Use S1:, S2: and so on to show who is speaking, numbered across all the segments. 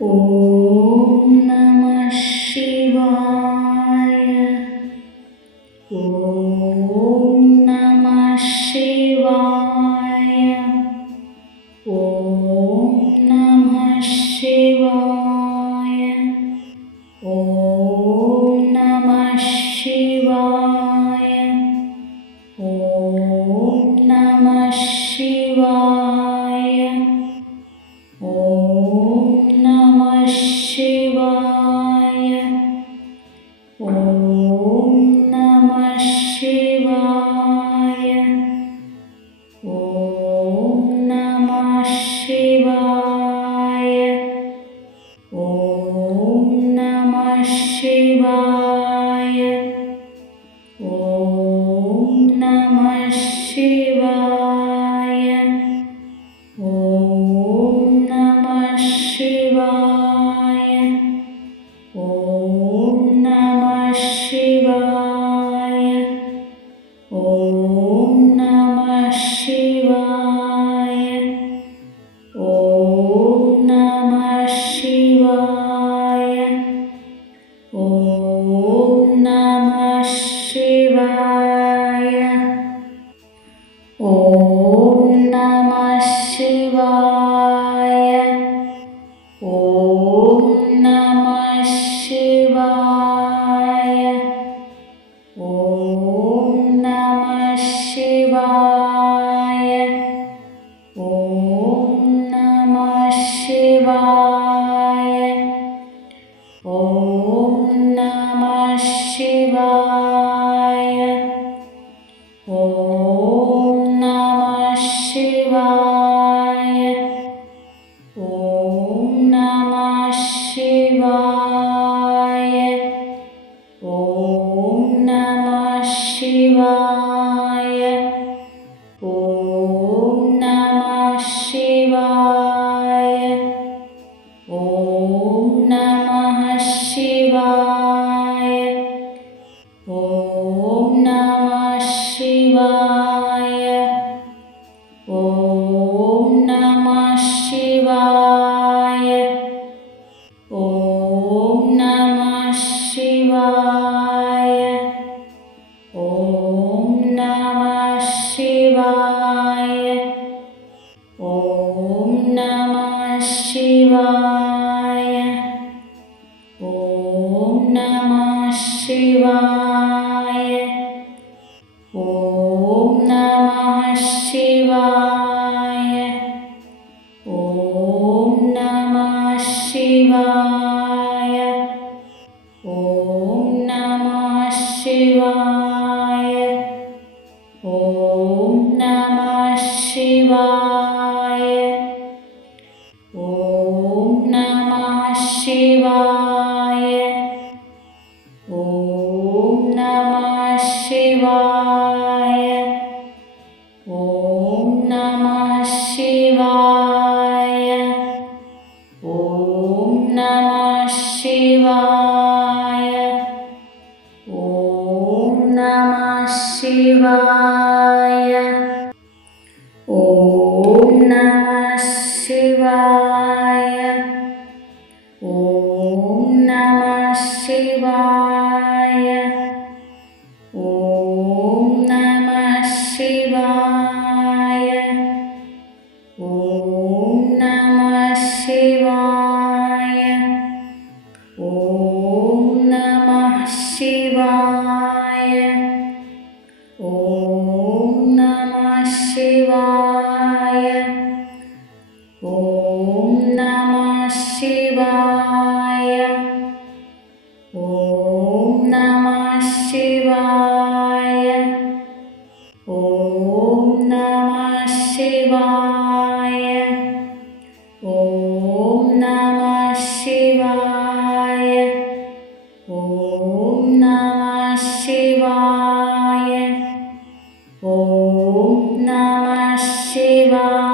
S1: ॐ Allah. नमः शिवा 对吧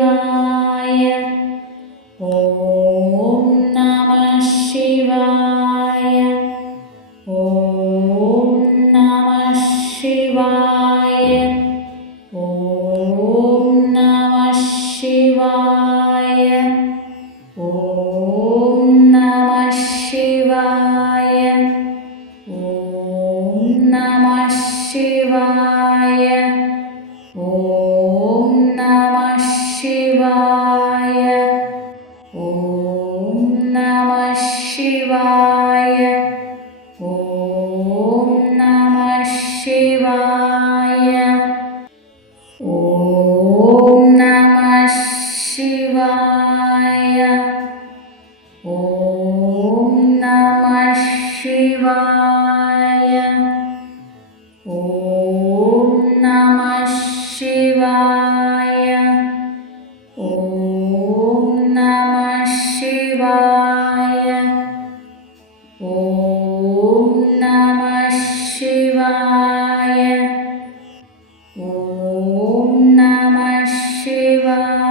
S1: Shiva. Shiva.